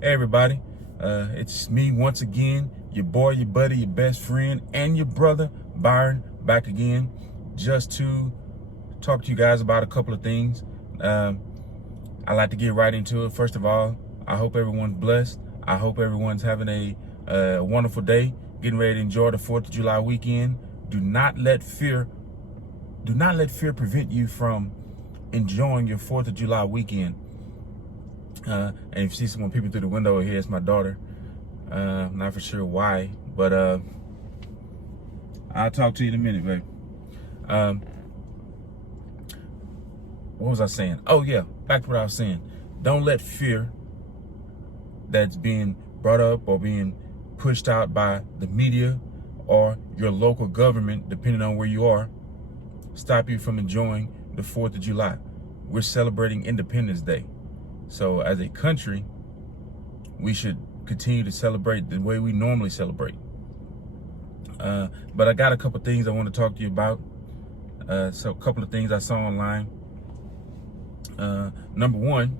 Hey everybody, it's me once again, your boy, your buddy, your best friend, and your brother, Byron, back again, just to talk to you guys about a couple of things. I like to get right into it. First of all, I hope everyone's blessed. I hope everyone's having a wonderful day, getting ready to enjoy the 4th of July weekend. Do not let fear prevent you from enjoying your 4th of July weekend. And if you see someone peeping through the window over here, it's my daughter. Not for sure why, but I'll talk to you in a minute, babe. What was I saying? Oh yeah, back to what I was saying. Don't let fear that's being brought up or being pushed out by the media or your local government, depending on where you are, stop you from enjoying the 4th of July. We're celebrating Independence Day. So as a country, we should continue to celebrate the way we normally celebrate. But I got a couple things I want to talk to you about. So a couple of things I saw online. Number one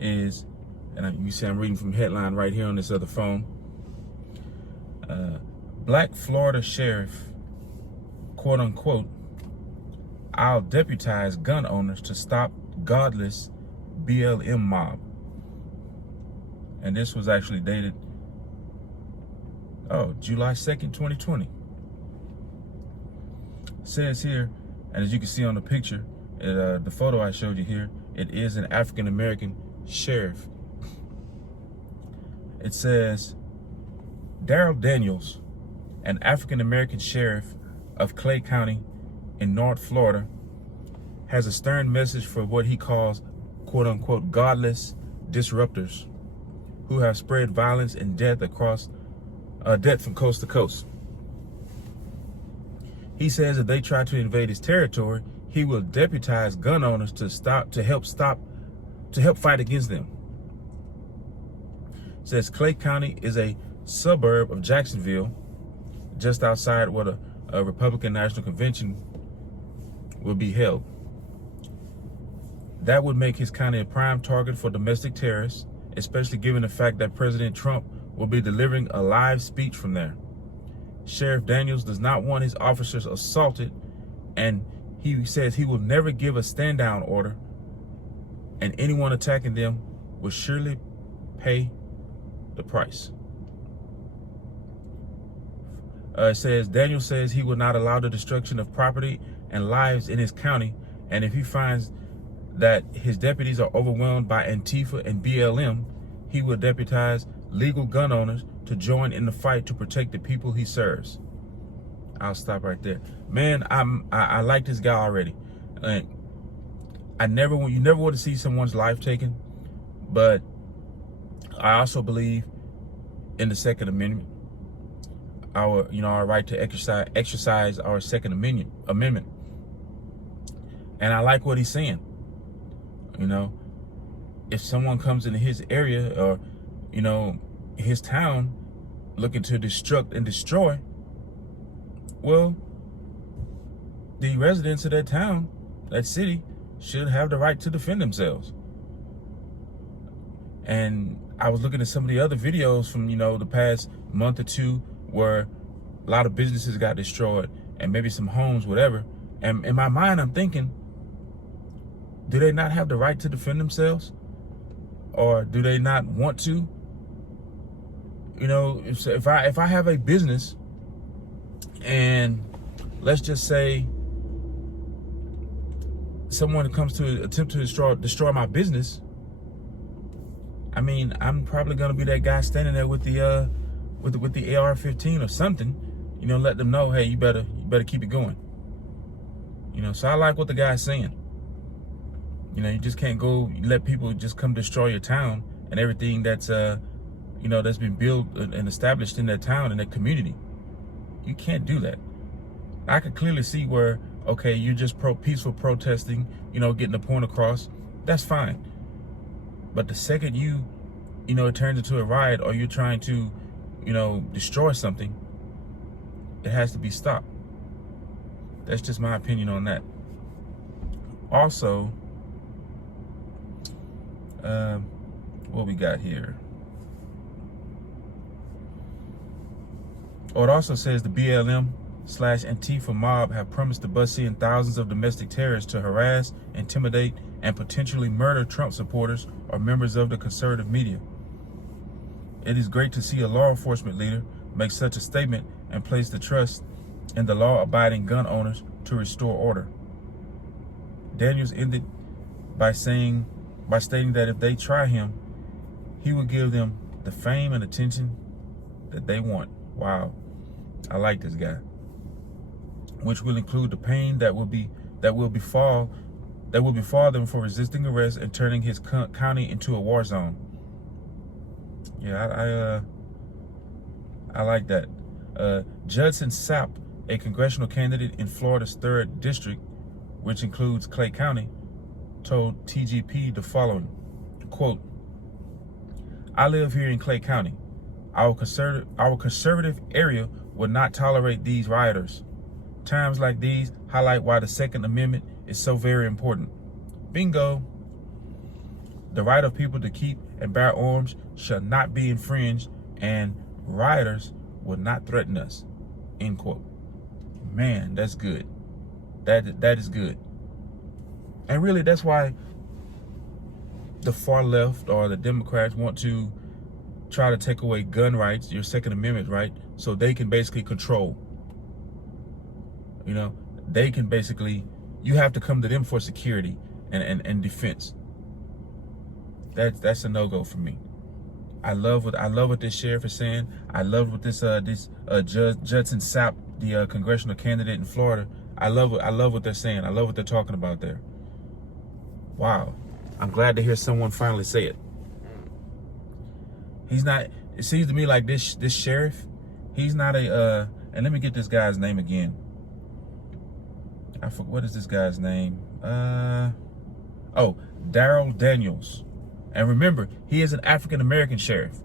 is, and you see I'm reading from headline right here on this other phone. Black Florida sheriff, quote unquote, I'll deputize gun owners to stop godless BLM mob. And this was actually dated, July 2nd, 2020. It says here, and as you can see on the picture, the photo I showed you here, it is an African-American sheriff. It says, Daryl Daniels, an African-American sheriff of Clay County in North Florida, has a stern message for what he calls, quote unquote, godless disruptors who have spread violence and death from coast to coast. He says if they try to invade his territory, he will deputize gun owners to help fight against them. It says Clay County is a suburb of Jacksonville, just outside where a Republican National Convention will be held. That would make his county a prime target for domestic terrorists, especially given the fact that President Trump will be delivering a live speech from there. Sheriff Daniels does not want his officers assaulted, and he says he will never give a stand-down order, and anyone attacking them will surely pay the price. It says Daniel says he will not allow the destruction of property and lives in his county, and if he finds that his deputies are overwhelmed by Antifa and BLM, he will deputize legal gun owners to join in the fight to protect the people he serves. I'll stop right there. Man, I like this guy already. You never want to see someone's life taken, but I also believe in the Second Amendment. Our right to exercise our Second Amendment. And I like what he's saying. If someone comes into his area or, his town looking to destruct and destroy, well, the residents of that town, that city, should have the right to defend themselves. And I was looking at some of the other videos from, the past month or two where a lot of businesses got destroyed and maybe some homes, whatever. And in my mind, I'm thinking, do they not have the right to defend themselves? Or do they not want to? If I have a business and let's just say someone comes to attempt to destroy my business, I mean, I'm probably gonna be that guy standing there with the AR-15 or something, let them know, hey, you better keep it going. So I like what the guy's saying. You just can't go let people just come destroy your town and everything that's that's been built and established in that town and that community. You can't do that. I could clearly see where, okay, you're just peaceful protesting, getting the point across. That's fine. But the second it turns into a riot or you're trying to, destroy something, it has to be stopped. That's just my opinion on that. Also, what we got here? Oh, it also says the BLM/Antifa mob have promised to bust in thousands of domestic terrorists to harass, intimidate, and potentially murder Trump supporters or members of the conservative media. It is great to see a law enforcement leader make such a statement and place the trust in the law-abiding gun owners to restore order. Daniels ended by stating that if they try him, he will give them the fame and attention that they want. Wow, I like this guy. Which will include the pain that will befall them for resisting arrest and turning his county into a war zone. Yeah, I like that. Judson Sapp, a congressional candidate in Florida's 3rd district, which includes Clay County, told TGP the following, quote, "I live here in Clay County. Our conservative area would not tolerate these rioters. Times like these highlight why the Second Amendment is so very important. Bingo. The right of people to keep and bear arms shall not be infringed, and rioters will not threaten us." End quote. Man, that's good. That is good. And really, that's why the far left or the Democrats want to try to take away gun rights, your Second Amendment right, so they can basically control. You know, they can basically, you have to come to them for security and defense. That's a no-go for me. I love what this sheriff is saying. I love what this Judson Sapp, the congressional candidate in Florida. I love what they're saying. I love what they're talking about there. Wow, I'm glad to hear someone finally say it. He's not. It seems to me like this sheriff, he's not a. And let me get this guy's name again. I forgot, what is this guy's name? Oh, Daryl Daniels. And remember, he is an African American sheriff,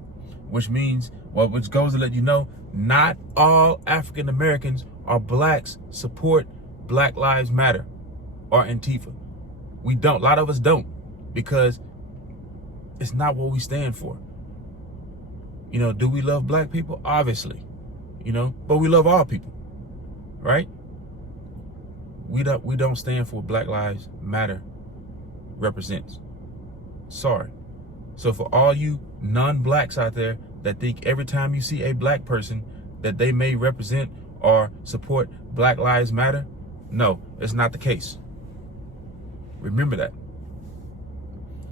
which means, which goes to let you know, not all African Americans or blacks support Black Lives Matter or Antifa. We don't. A lot of us don't, because it's not what we stand for. You know, do we love black people? Obviously, you know, but we love all people, right? We don't stand for what Black Lives Matter represents. Sorry. So for all you non-blacks out there that think every time you see a black person that they may represent or support Black Lives Matter, no, it's not the case. Remember that.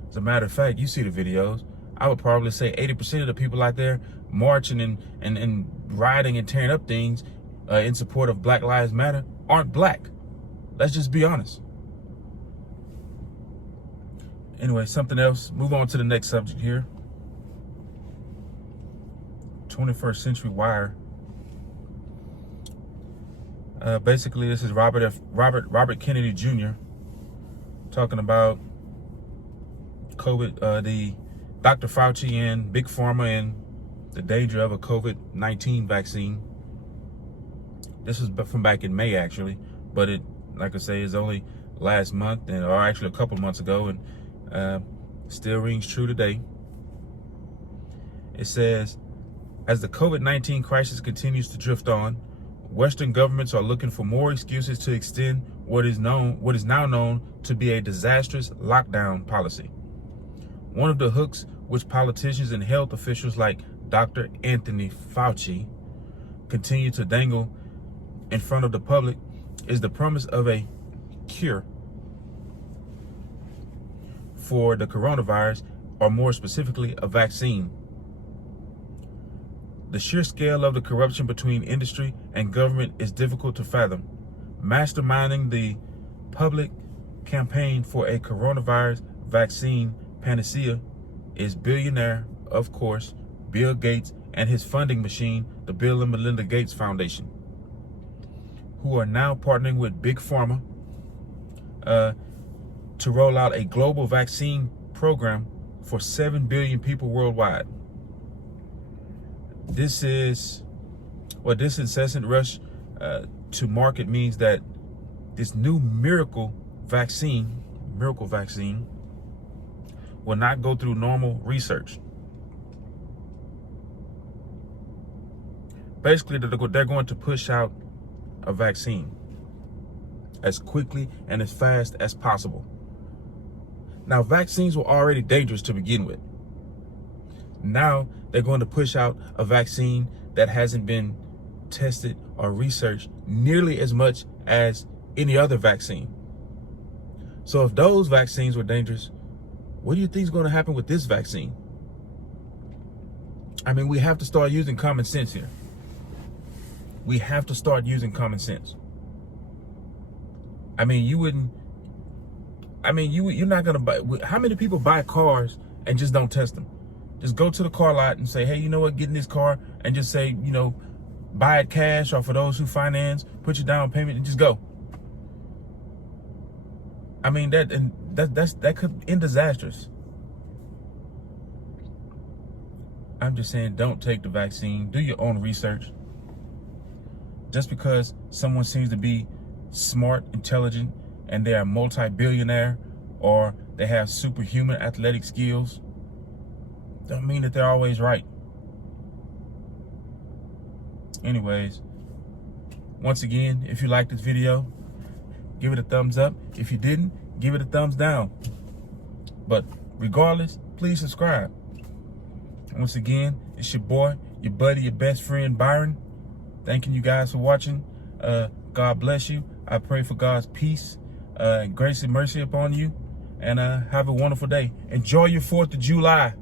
As a matter of fact, you see the videos. I would probably say 80% of the people out there marching and rioting and tearing up things in support of Black Lives Matter aren't black. Let's just be honest. Anyway, something else. Move on to the next subject here. 21st Century Wire. Basically, this is Robert Kennedy Jr. talking about COVID, the Dr. Fauci and Big Pharma and the danger of a COVID-19 vaccine. This was from back in May, actually, but it, like I say, is only last month, or actually a couple months ago, and still rings true today. It says, as the COVID-19 crisis continues to drift on, Western governments are looking for more excuses to extend what is now known to be a disastrous lockdown policy. One of the hooks which politicians and health officials like Dr. Anthony Fauci continue to dangle in front of the public is the promise of a cure for the coronavirus, or more specifically, a vaccine. The sheer scale of the corruption between industry and government is difficult to fathom. Masterminding the public campaign for a coronavirus vaccine panacea is billionaire, of course, Bill Gates and his funding machine, the Bill and Melinda Gates Foundation, who are now partnering with Big Pharma to roll out a global vaccine program for 7 billion people worldwide. This incessant rush to market means that this new miracle vaccine will not go through normal research. Basically, they're going to push out a vaccine as quickly and as fast as possible. Now, vaccines were already dangerous to begin with. Now they're going to push out a vaccine that hasn't been tested or researched nearly as much as any other vaccine. So if those vaccines were dangerous, what do you think is going to happen with this vaccine? I mean, we have to start using common sense here. We have to start using common sense. I mean, you're not going to buy, how many people buy cars and just don't test them? Just go to the car lot and say, hey, you know what, get in this car, and just say, you know, buy it cash, or for those who finance, put your down payment and just go. I mean, that could end disastrous. I'm just saying, don't take the vaccine. Do your own research. Just because someone seems to be smart, intelligent, and they are multi-billionaire, or they have superhuman athletic skills, don't mean that they're always right. Anyways, once again, if you liked this video, give it a thumbs up. If you didn't, give it a thumbs down. But regardless, please subscribe. Once again, it's your boy, your buddy, your best friend, Byron. Thanking you guys for watching. God bless you. I pray for God's peace, grace and mercy upon you. And have a wonderful day. Enjoy your 4th of July.